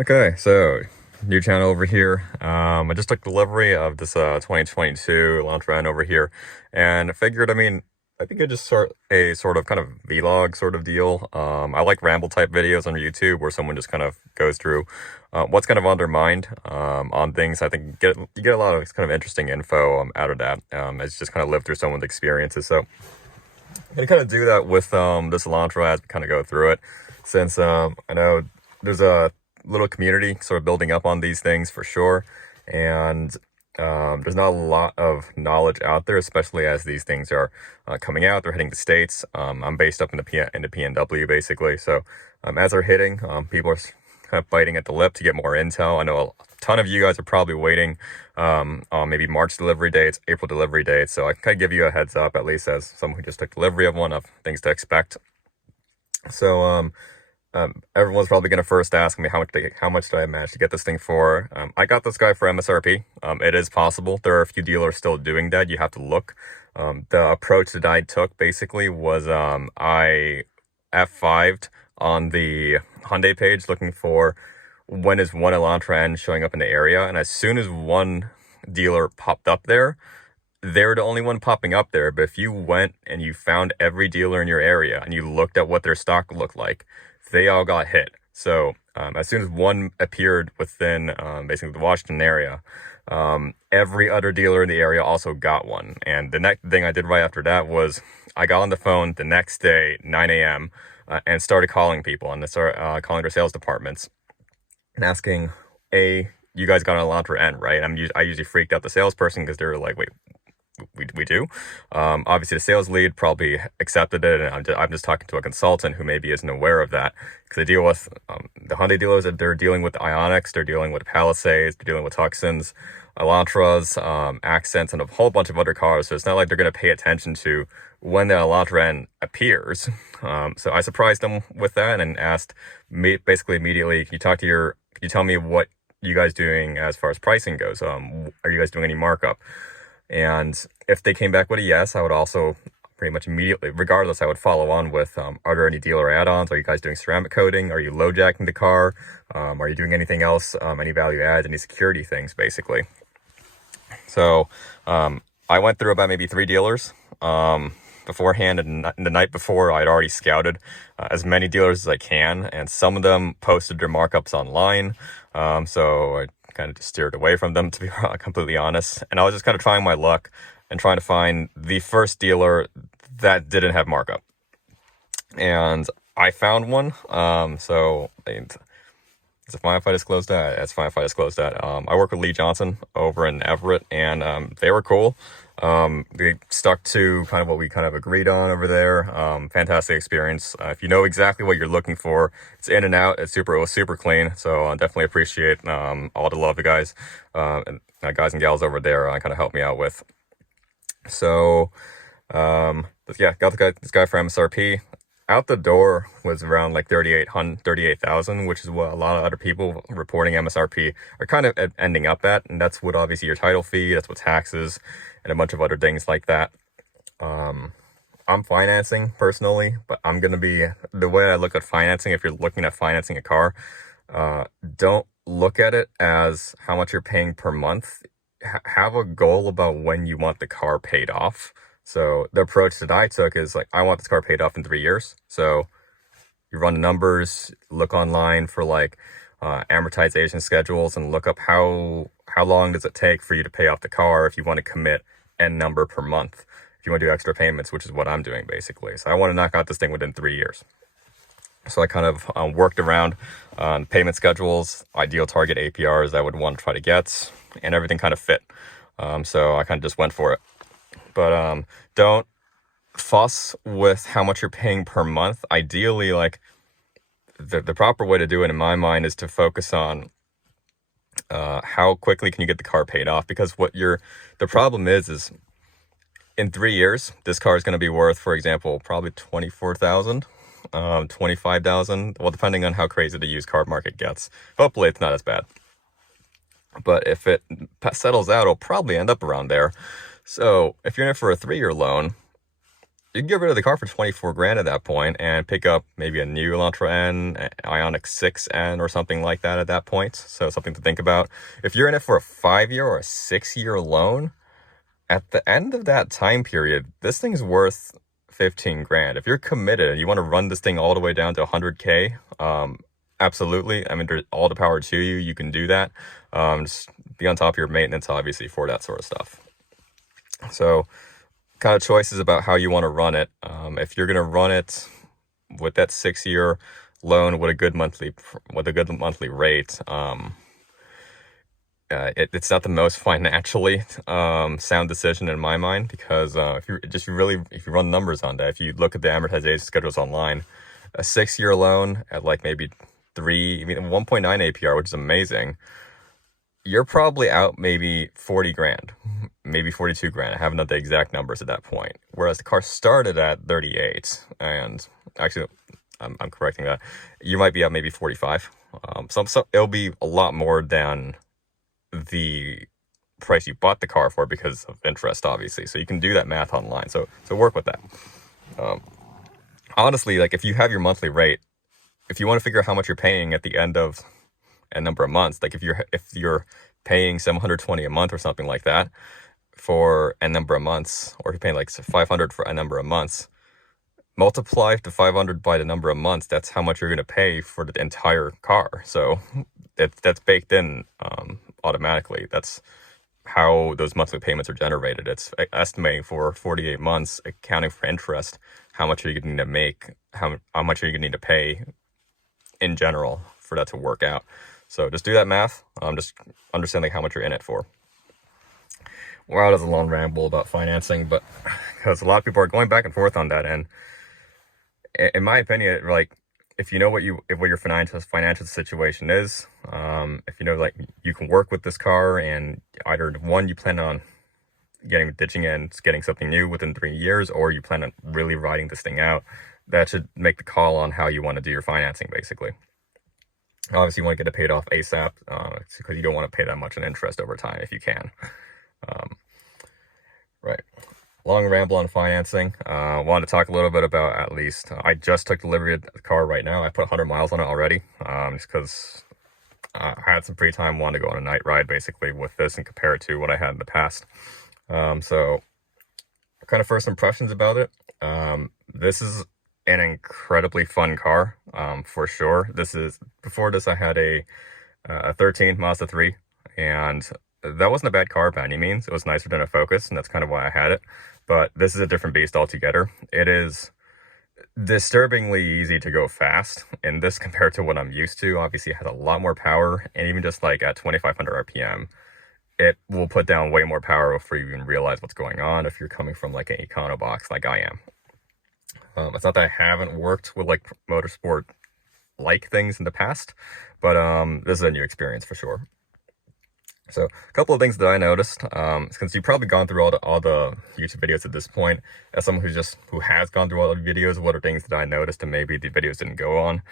Okay, so new channel over here. I just took delivery of this 2022 Elantra N over here, and I figured, I think it just sort of kind of vlog sort of deal. I like ramble type videos on YouTube where someone just kind of goes through what's kind of on their mind on things. I think you get a lot of kind of interesting info out of that as you just kind of live through someone's experiences. So I'm gonna kind of do that with this Elantra as we kind of go through it, since I know there's a little community sort of building up on these things for sure, and there's not a lot of knowledge out there, especially as these things are coming out. They're hitting the States. I'm based up in the PNW basically, so as they're hitting, people are kind of biting at the lip to get more intel. I know a ton of you guys are probably waiting on maybe March delivery dates, April delivery dates, so I can kind of give you a heads up, at least as someone who just took delivery of one, of things to expect. So everyone's probably going to first ask me how much did I manage to get this thing for. I got this guy for MSRP. It is possible. There are a few dealers still doing that. You have to look. The approach that I took basically was I F5'd on the Hyundai page looking for when is one Elantra N showing up in the area, and as soon as one dealer popped up there, they're the only one popping up there. But if you went and you found every dealer in your area and you looked at what their stock looked like, they all got hit. So as soon as one appeared within basically the Washington area, every other dealer in the area also got one. And the next thing I did right after that was I got on the phone the next day, 9 a.m., and started calling people, and started calling their sales departments and asking, you guys got an Elantra N, right? I usually freaked out the salesperson because they're like, wait, we do. Obviously the sales lead probably accepted it, and I'm just talking to a consultant who maybe isn't aware of that, because they deal with the Hyundai dealers. They're dealing with the Ioniqs, they're dealing with Palisades, they're dealing with Tucsons, Elantras, Accents, and a whole bunch of other cars. So it's not like they're going to pay attention to when the Elantra N appears. So I surprised them with that and asked me basically immediately, can you tell me what you guys doing as far as pricing goes? Are you guys doing any markup? And if they came back with a yes, I would also pretty much immediately, regardless, I would follow on with, are there any dealer add-ons? Are you guys doing ceramic coating? Are you low jacking the car? Are you doing anything else? Any value adds, any security things, basically. So I went through about maybe 3 dealers beforehand, and the night before I'd already scouted as many dealers as I can, and some of them posted their markups online. So I kind of just steered away from them, to be completely honest. And I was just kind of trying my luck and trying to find the first dealer that didn't have markup. And I found one. So is it fine if I disclose that? It's fine if I disclose that. I work with Lee Johnson over in Everett, and they were cool. They stuck to kind of what we kind of agreed on over there. Fantastic experience. If you know exactly what you're looking for, it's in and out. It was super clean. So I definitely appreciate all the love the guys and guys and gals over there kind of helped me out with. So yeah, got this guy for MSRP. Out the door was around like 38,000, which is what a lot of other people reporting MSRP are kind of ending up at, and that's what obviously your title fee, that's what taxes, and a bunch of other things like that. I'm financing personally, but I'm gonna be, the way I look at financing, if you're looking at financing a car, don't look at it as how much you're paying per month. Have a goal about when you want the car paid off. So the approach that I took is like, I want this car paid off in 3 years. So you run the numbers, look online for like amortization schedules, and look up how long does it take for you to pay off the car if you want to commit N number per month, if you want to do extra payments, which is what I'm doing basically. So I want to knock out this thing within 3 years. So I kind of worked around payment schedules, ideal target APRs I would want to try to get, and everything kind of fit. So I kind of just went for it. But don't fuss with how much you're paying per month. Ideally, like the proper way to do it in my mind is to focus on how quickly can you get the car paid off, because the problem is in 3 years this car is going to be worth, for example, probably 24,000, 25,000, well, depending on how crazy the used car market gets. Hopefully it's not as bad, but if it settles out, it'll probably end up around there. So if you're in it for a 3-year loan, you can get rid of the car for 24 grand at that point and pick up maybe a new Elantra N, Ioniq 6N or something like that at that point. So something to think about. If you're in it for a 5-year or a 6-year loan, at the end of that time period, this thing's worth 15 grand. If you're committed and you want to run this thing all the way down to 100K, absolutely. I mean, there's all the power to you. You can do that. Just be on top of your maintenance, obviously, for that sort of stuff. So, kind of choices about how you want to run it. If you're going to run it with that 6-year loan with a good monthly rate, it's not the most financially sound decision in my mind, because if you run numbers on that, if you look at the amortization schedules online, a 6-year loan at like maybe 1.9 APR, which is amazing, you're probably out maybe 40 grand, maybe 42 grand. I haven't done the exact numbers at that point. Whereas the car started at 38, and actually, I'm correcting that. You might be out maybe 45. So it'll be a lot more than the price you bought the car for because of interest, obviously. So you can do that math online. So work with that. Honestly, like if you have your monthly rate, if you want to figure out how much you're paying at the end of a number of months, like if you're paying $720 a month or something like that for a number of months, or you're paying like $500 for a number of months, multiply the 500 by the number of months. That's how much you're going to pay for the entire car. So that's baked in automatically. That's how those monthly payments are generated. It's estimating for 48 months, accounting for interest, how much are you going to need to make, how much are you going to need to pay in general for that to work out. So just do that math. Just understand like how much you're in it for. Wow, that's a long ramble about financing, but because a lot of people are going back and forth on that, and in my opinion, like if you know what your financial situation is, if you know like you can work with this car, and either one, you plan on ditching it and getting something new within 3 years, or you plan on really riding this thing out, that should make the call on how you want to do your financing, basically. Obviously, you want to get it paid off ASAP, because you don't want to pay that much in interest over time if you can. Right. Long ramble on financing. Wanted to talk a little bit about, at least, I just took delivery of the car right now. I put 100 miles on it already, just because I had some free time, wanted to go on a night ride, basically, with this and compare it to what I had in the past. So, kind of first impressions about it. This is an incredibly fun car, for sure. Before this, I had a 13 Mazda 3, and that wasn't a bad car by any means. It was nicer than a Focus, and that's kind of why I had it. But this is a different beast altogether. It is disturbingly easy to go fast in this compared to what I'm used to. Obviously, it has a lot more power, and even just like at 2,500 RPM, it will put down way more power before you even realize what's going on if you're coming from like an Econo box like I am. It's not that I haven't worked with like motorsport like things in the past, but this is a new experience for sure. So a couple of things that I noticed, since you've probably gone through all the YouTube videos at this point, as someone who has gone through all the videos, what are things that I noticed and maybe the videos didn't go on?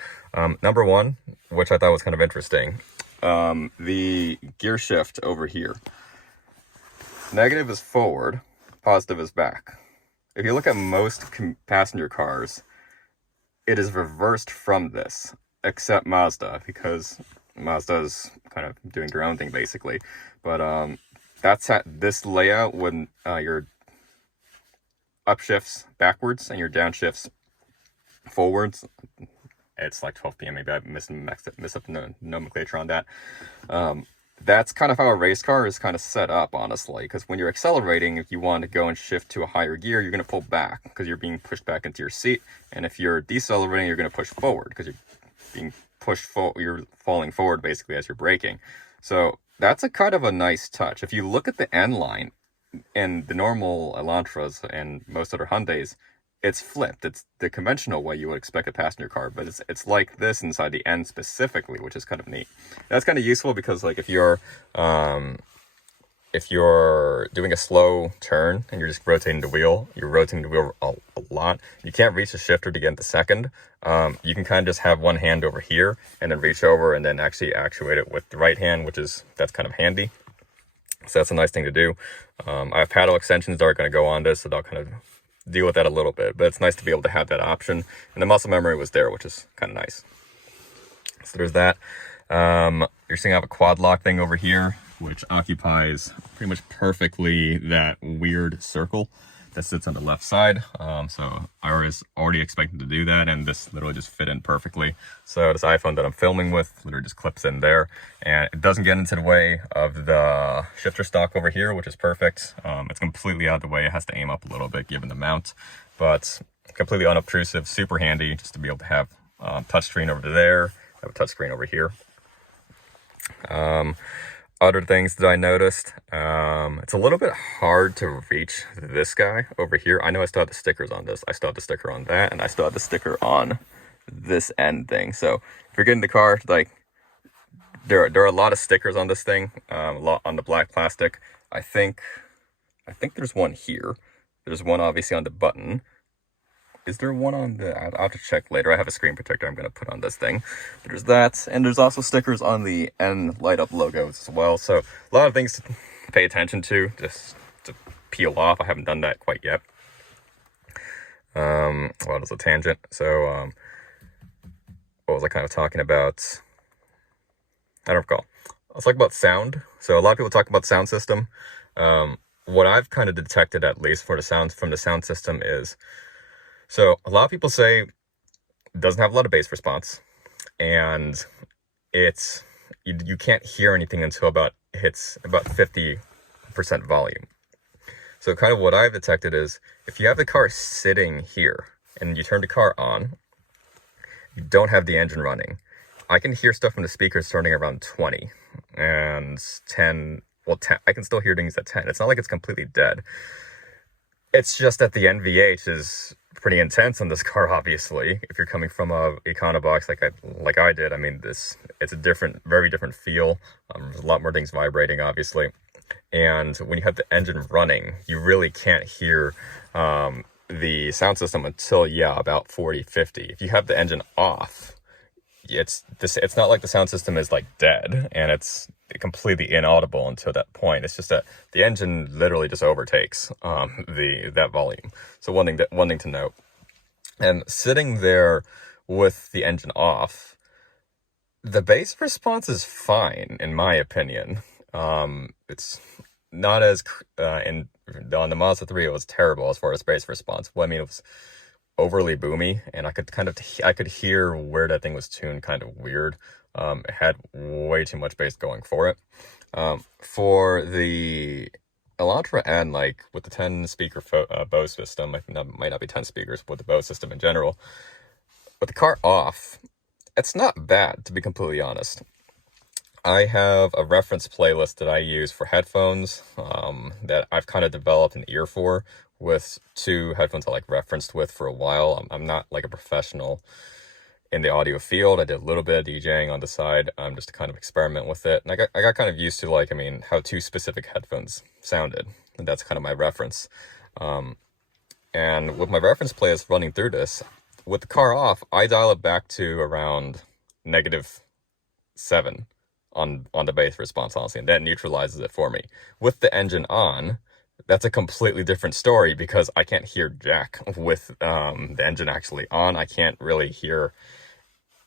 Number one, which I thought was kind of interesting, the gear shift over here. Negative is forward, positive is back. If you look at most passenger cars, it is reversed from this, except Mazda, because Mazda's kind of doing their own thing, basically. But that's this layout when your upshifts backwards and your downshifts forwards. It's like 12 p.m. Maybe I missed up the nomenclature on that. That's kind of how a race car is kind of set up, honestly, because when you're accelerating, if you want to go and shift to a higher gear, you're going to pull back because you're being pushed back into your seat. And if you're decelerating, you're going to push forward because you're being pushed forward. You're falling forward basically as you're braking. So that's a kind of a nice touch. If you look at the N line in the normal Elantras and most other Hyundais, it's flipped. It's the conventional way you would expect a passenger car, but it's like this inside the N specifically, which is kind of neat. That's kind of useful because like if you're doing a slow turn and you're just rotating the wheel, you're rotating the wheel a lot. You can't reach the shifter to get into second. You can kind of just have one hand over here and then reach over and then actually actuate it with the right hand, that's kind of handy. So that's a nice thing to do. I have paddle extensions that are going to go on this, so they'll kind of deal with that a little bit, but it's nice to be able to have that option. And the muscle memory was there, which is kind of nice. So there's that. You're seeing I have a quad lock thing over here, which occupies pretty much perfectly that weird circle that sits on the left side. So I was already expecting to do that, and this literally just fit in perfectly. So this iPhone that I'm filming with literally just clips in there, and it doesn't get into the way of the shifter stock over here, which is perfect. It's completely out of the way. It has to aim up a little bit given the mount, but completely unobtrusive, super handy just to be able to have touchscreen over there, have a touchscreen over here. Other things that I noticed, it's a little bit hard to reach this guy over here. I know I still have the stickers on this. I still have the sticker on that, and I still have the sticker on this end thing. So if you're getting the car, like, there are a lot of stickers on this thing, a lot on the black plastic. I think there's one here. There's one obviously on the button. Is there one on the... I'll have to check later. I have a screen protector I'm going to put on this thing. There's that. And there's also stickers on the N light-up logos as well. So a lot of things to pay attention to, just to peel off. I haven't done that quite yet. Well, that was a tangent. So what was I kind of talking about? I don't recall. I was talking about sound. So a lot of people talk about the sound system. What I've kind of detected, at least for the sounds from the sound system, is... So a lot of people say it doesn't have a lot of bass response, and it's you can't hear anything until about hits about 50% volume. So kind of what I've detected is if you have the car sitting here and you turn the car on, you don't have the engine running. I can hear stuff from the speakers starting around 20 and 10. Well, 10. I can still hear things at 10. It's not like it's completely dead. It's just that the NVH is pretty intense on this car, obviously. If you're coming from a Econobox like I did, I mean, it's a very different feel. There's a lot more things vibrating, obviously. And when you have the engine running, you really can't hear the sound system until, about 40, 50. If you have the engine off, it's not like the sound system is like dead and it's completely inaudible until that point. It's just that the engine literally just overtakes that volume. So one thing to note. And sitting there with the engine off, the bass response is fine in my opinion. It's not as on the Mazda 3 it was terrible as far as bass response. Well, I mean, it was overly boomy, and I could hear where that thing was tuned kind of weird. It had way too much bass going for it. For the Elantra N, like with the 10 speaker Bose system, I think that might not be 10 speakers, but the Bose system in general, with the car off, it's not bad, to be completely honest. I have a reference playlist that I use for headphones that I've kind of developed an ear for, with two headphones I referenced with for a while. I'm not like a professional in the audio field. I did a little bit of DJing on the side, just to kind of experiment with it. And I got kind of used to how two specific headphones sounded. And that's kind of my reference. And with my reference playlist running through this, with the car off, I dial it back to around -7 on the bass response, honestly, and that neutralizes it for me. With the engine on, that's a completely different story because I can't hear jack with the engine actually on. I can't really hear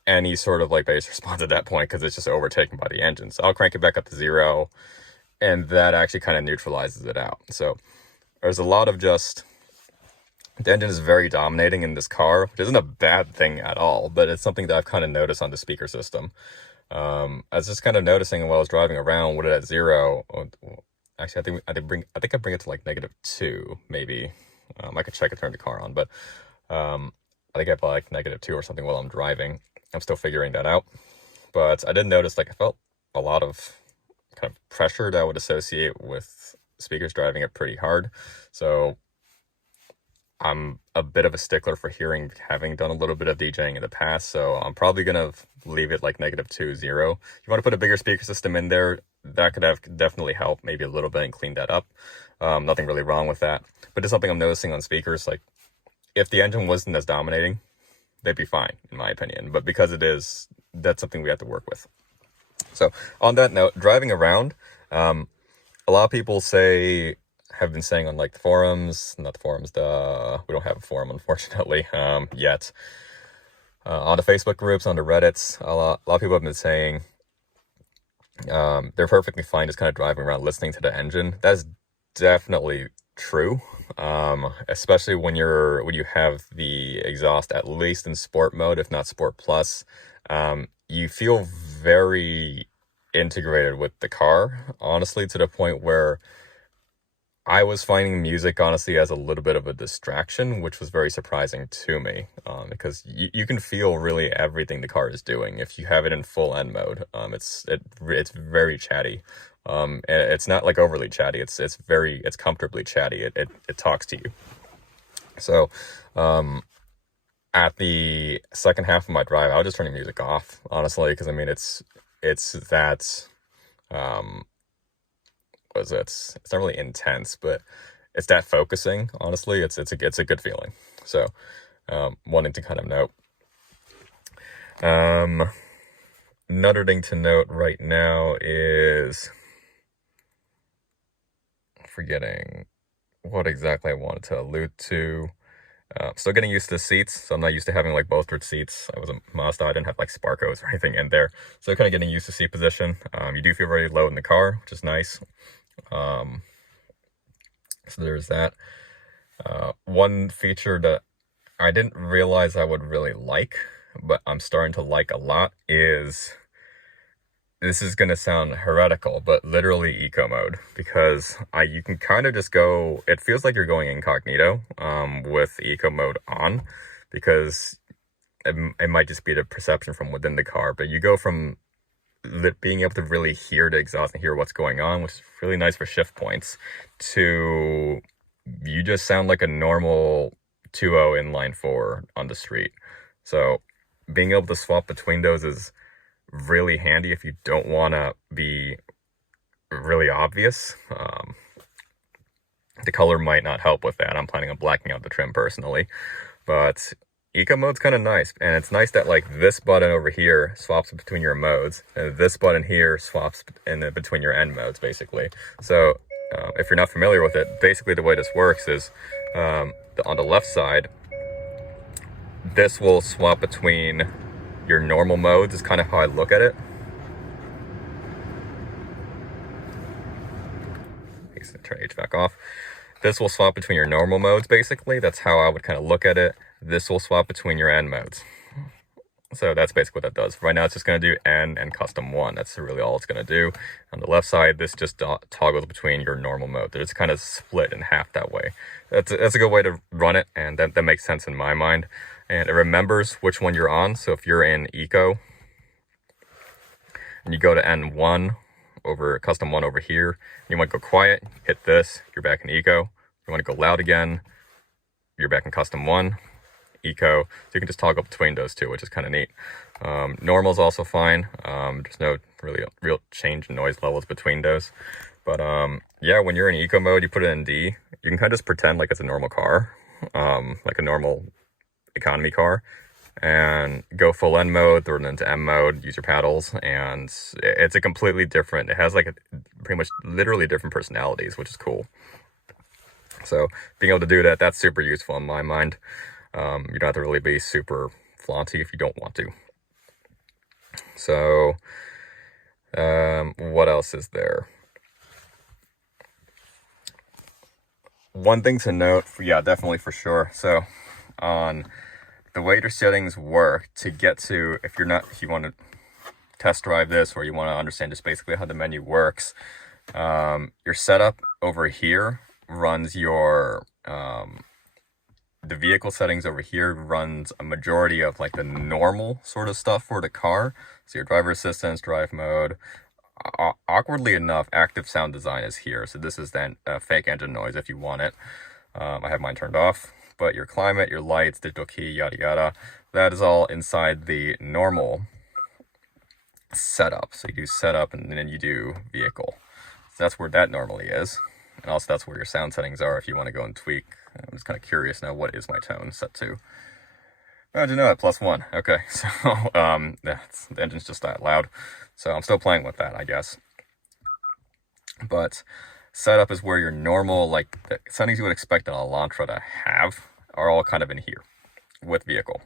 any sort of bass response at that point because it's just overtaken by the engine. So I'll crank it back up to 0, and that actually kind of neutralizes it out. So there's a lot of just... The engine is very dominating in this car, which isn't a bad thing at all, but it's something that I've kind of noticed on the speaker system. I was just kind of noticing while I was driving around with it at 0. Actually, I think I bring it to -2, maybe. I could check and turn the car on, but I think I have -2 or something while I'm driving. I'm still figuring that out. But I did notice I felt a lot of kind of pressure that I would associate with speakers driving it pretty hard. So I'm a bit of a stickler for hearing, having done a little bit of DJing in the past, so I'm probably going to leave it -2, 0. If you want to put a bigger speaker system in there, that could definitely help, maybe a little bit, and clean that up. Nothing really wrong with that. But just something I'm noticing on speakers, if the engine wasn't as dominating, they'd be fine, in my opinion. But because it is, that's something we have to work with. So on that note, driving around, a lot of people say have been saying on like the forums, not the forums, we don't have a forum unfortunately, yet. On the Facebook groups, on the Reddits, a lot of people have been saying they're perfectly fine just kind of driving around listening to the engine. That's definitely true, especially when you have the exhaust at least in sport mode, if not sport plus. You feel very integrated with the car, honestly, to the point where I was finding music, honestly, as a little bit of a distraction, which was very surprising to me, because you can feel really everything the car is doing if you have it in full N mode. It's very chatty. And it's not like overly chatty. It's comfortably chatty. It talks to you. So, at the second half of my drive, I was just turning music off, honestly, because I mean, it's that, it's not really intense, but it's that focusing, honestly. It's a good feeling. So, wanting to kind of note. Another thing to note right now is forgetting what exactly I wanted to allude to. Still getting used to the seats, so I'm not used to having like bolstered seats. I was a Mazda, I didn't have like Sparkos or anything in there, so kind of getting used to seat position. You do feel very low in the car, which is nice. So there's that. One feature that I didn't realize I would really like, but I'm starting to like a lot, is, this is going to sound heretical, but literally eco mode, because you can kind of just go, it feels like you're going incognito with eco mode on, because it might just be the perception from within the car, but you go from being able to really hear the exhaust and hear what's going on, which is really nice for shift points, to you just sound like a normal 2.0 inline 4 on the street. So being able to swap between those is really handy if you don't want to be really obvious. The color might not help with that. I'm planning on blacking out the trim personally, but eco mode's kind of nice, and it's nice that like this button over here swaps between your modes, and this button here swaps between your N modes, basically. So if you're not familiar with it, basically the way this works is on the left side, this will swap between your normal modes, is kind of how I look at it. Turn HVAC off. This will swap between your normal modes, basically. That's how I would kind of look at it. This will swap between your N modes. So that's basically what that does. Right now it's just going to do N and custom 1. That's really all it's going to do. On the left side, this just toggles between your normal mode. It's kind of split in half that way. That's a good way to run it, and that makes sense in my mind. And it remembers which one you're on. So if you're in Eco, and you go to N1, over custom 1 over here, and you want to go quiet, hit this, you're back in Eco. You want to go loud again, you're back in custom 1, Eco. So you can just toggle between those two, which is kind of neat. Normal is also fine. There's no real change in noise levels between those. But yeah, when you're in Eco mode, you put it in D, you can kind of just pretend like it's a normal car, like a normal economy car, and go full N mode, throw it into M mode, use your paddles, and it's a completely different, it has like pretty much literally different personalities, which is cool. So being able to do that, that's super useful in my mind. You don't have to really be super flaunty if you don't want to. So what else is there? One thing to note, definitely for sure. So on the way your settings work to get to, if you want to test drive this, or you want to understand just basically how the menu works, your setup over here runs your, the vehicle settings over here runs a majority of like the normal sort of stuff for the car. So your driver assistance, drive mode, awkwardly enough, active sound design is here. So this is then fake engine noise if you want it. I have mine turned off. But your climate, your lights, digital key, yada yada, that is all inside the normal setup. So you do setup and then you do vehicle. So that's where that normally is. And also that's where your sound settings are if you want to go and tweak. I'm just kind of curious now, what is my tone set to? Oh, did you know that? +1. Okay, so the engine's just that loud. So I'm still playing with that, I guess. But setup is where your normal, like, the settings you would expect an Elantra to have are all kind of in here with vehicle.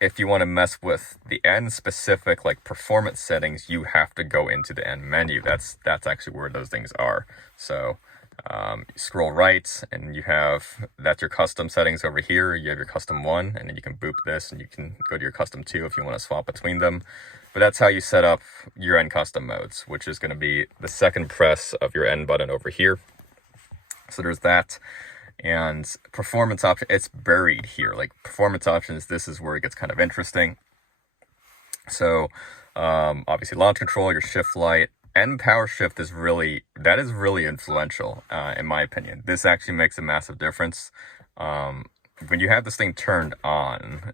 If you want to mess with the N specific, like, performance settings, you have to go into the N menu. That's actually where those things are. So you scroll right, and that's your custom settings over here. You have your custom 1, and then you can boop this, and you can go to your custom 2 if you want to swap between them. But that's how you set up your N custom modes, which is going to be the second press of your N button over here. So there's that. And performance option, it's buried here. Like, performance options, this is where it gets kind of interesting. So obviously launch control, your shift light, and power shift is really influential in my opinion. This actually makes a massive difference. When you have this thing turned on,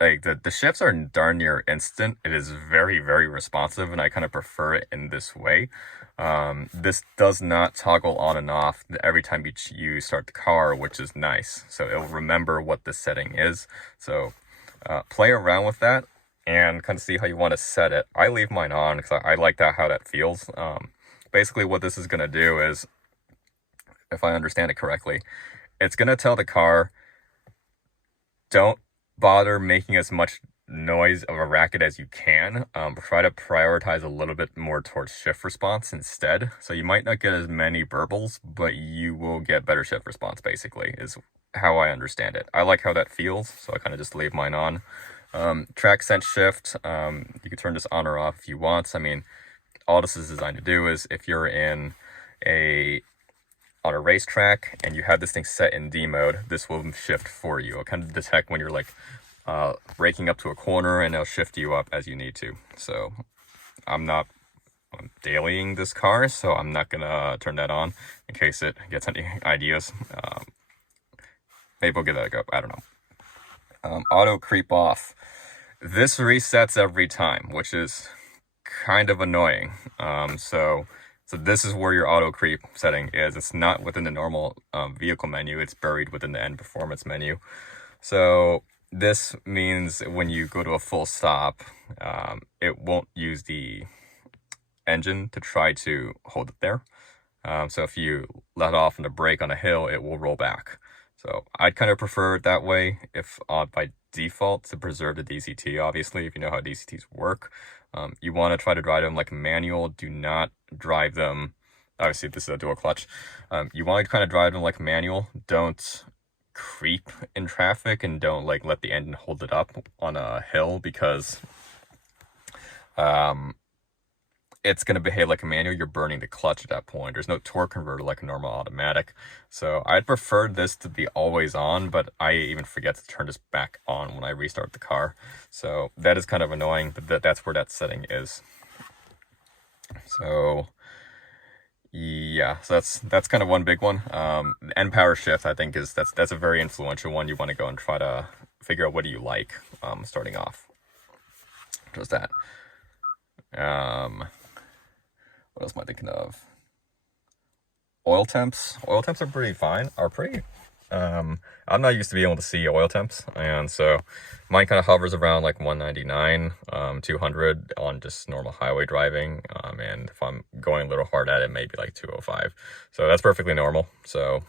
like, the shifts are darn near instant. It is very, very responsive, and I kind of prefer it in this way. This does not toggle on and off every time you start the car, which is nice. So it'll remember what the setting is. So play around with that and kind of see how you want to set it. I leave mine on because I like how that feels. Basically what this is going to do is, if I understand it correctly, it's going to tell the car, don't bother making as much noise of a racket as you can. Try to prioritize a little bit more towards shift response instead. So you might not get as many burbles, but you will get better shift response, basically, is how I understand it. I like how that feels, so I kind of just leave mine on. Track sense shift, you can turn this on or off if you want. I mean, all this is designed to do is, if you're on a racetrack and you have this thing set in D mode, this will shift for you. It'll kind of detect when you're like braking up to a corner, and it'll shift you up as you need to. So I'm dailying this car, so I'm not gonna turn that on in case it gets any ideas. Maybe we'll give that a go, I don't know. Auto creep off. This resets every time, which is kind of annoying. So this is where your auto creep setting is. It's not within the normal vehicle menu. It's buried within the N performance menu. So this means when you go to a full stop, it won't use the engine to try to hold it there. So if you let off on the brake on a hill, it will roll back. So I'd kind of prefer it that way, if by default, to preserve the DCT. Obviously, if you know how DCTs work, you want to try to drive them like a manual. Do not drive them, obviously this is a dual clutch, you want to kind of drive them like a manual. Don't creep in traffic, and don't like let the engine hold it up on a hill, because it's going to behave like a manual. You're burning the clutch at that point. There's no torque converter like a normal automatic. So I'd prefer this to be always on, but I even forget to turn this back on when I restart the car. So that is kind of annoying, but that's where that setting is. So yeah, so that's kind of one big one. N power shift, I think, that's a very influential one. You want to go and try to figure out what do you like starting off. Just that. What else am I thinking of? Oil temps. Oil temps are pretty fine. I'm not used to being able to see oil temps, and so mine kind of hovers around like 199, 200 on just normal highway driving, and if I'm going a little hard at it, maybe like 205. So that's perfectly normal. So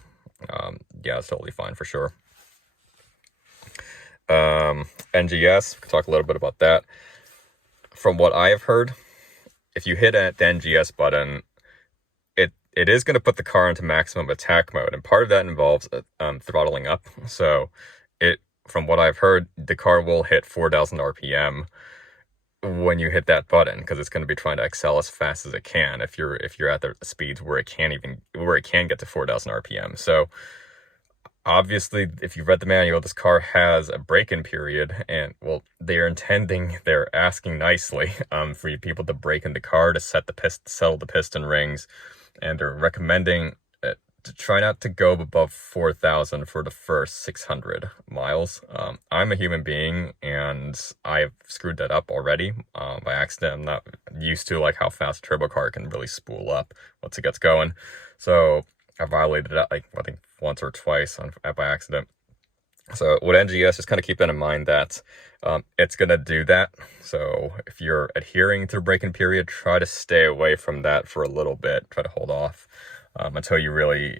yeah, it's totally fine for sure. NGS, we can talk a little bit about that. From what I have heard, if you hit the NGS button, it is going to put the car into maximum attack mode, and part of that involves throttling up. So from what I've heard, the car will hit 4,000 RPM when you hit that button, because it's going to be trying to excel as fast as it can if you're at the speeds where it can get to 4,000 RPM. So obviously, if you've read the manual, this car has a break-in period, and well, they're asking nicely for you people to break in the car to settle the piston rings, and they're recommending to try not to go above 4,000 for the first 600 miles. I'm a human being, and I've screwed that up already by accident. I'm not used to like how fast a turbo car can really spool up once it gets going. So I violated that, like, I think once or twice by accident. So with NGS, just kind of keep that in mind that it's going to do that. So if you're adhering to the braking period, try to stay away from that for a little bit. Try to hold off until you really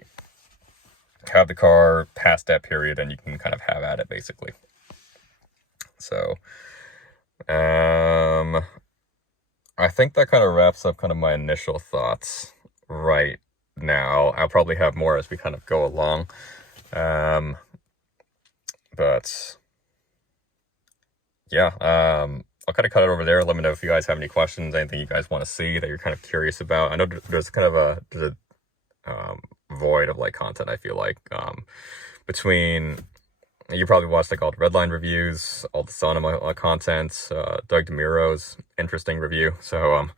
have the car past that period, and you can kind of have at it, basically. So I think that kind of wraps up kind of my initial thoughts right now. I'll probably have more as we kind of go along. But yeah, I'll kind of cut it over there. Let me know if you guys have any questions, anything you guys want to see that you're kind of curious about. I know there's kind of a void of like content, I feel like, between, you probably watched like all the Redline reviews, all the Sonoma content, Doug DeMuro's interesting review. So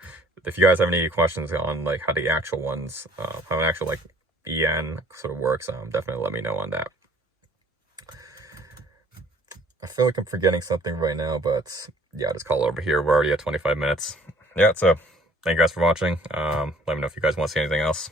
if you guys have any questions on like how the actual ones, how an actual like EN sort of works, definitely let me know on that. I feel like I'm forgetting something right now, but yeah, just call over here. We're already at 25 minutes. Yeah, so thank you guys for watching. Let me know if you guys want to see anything else.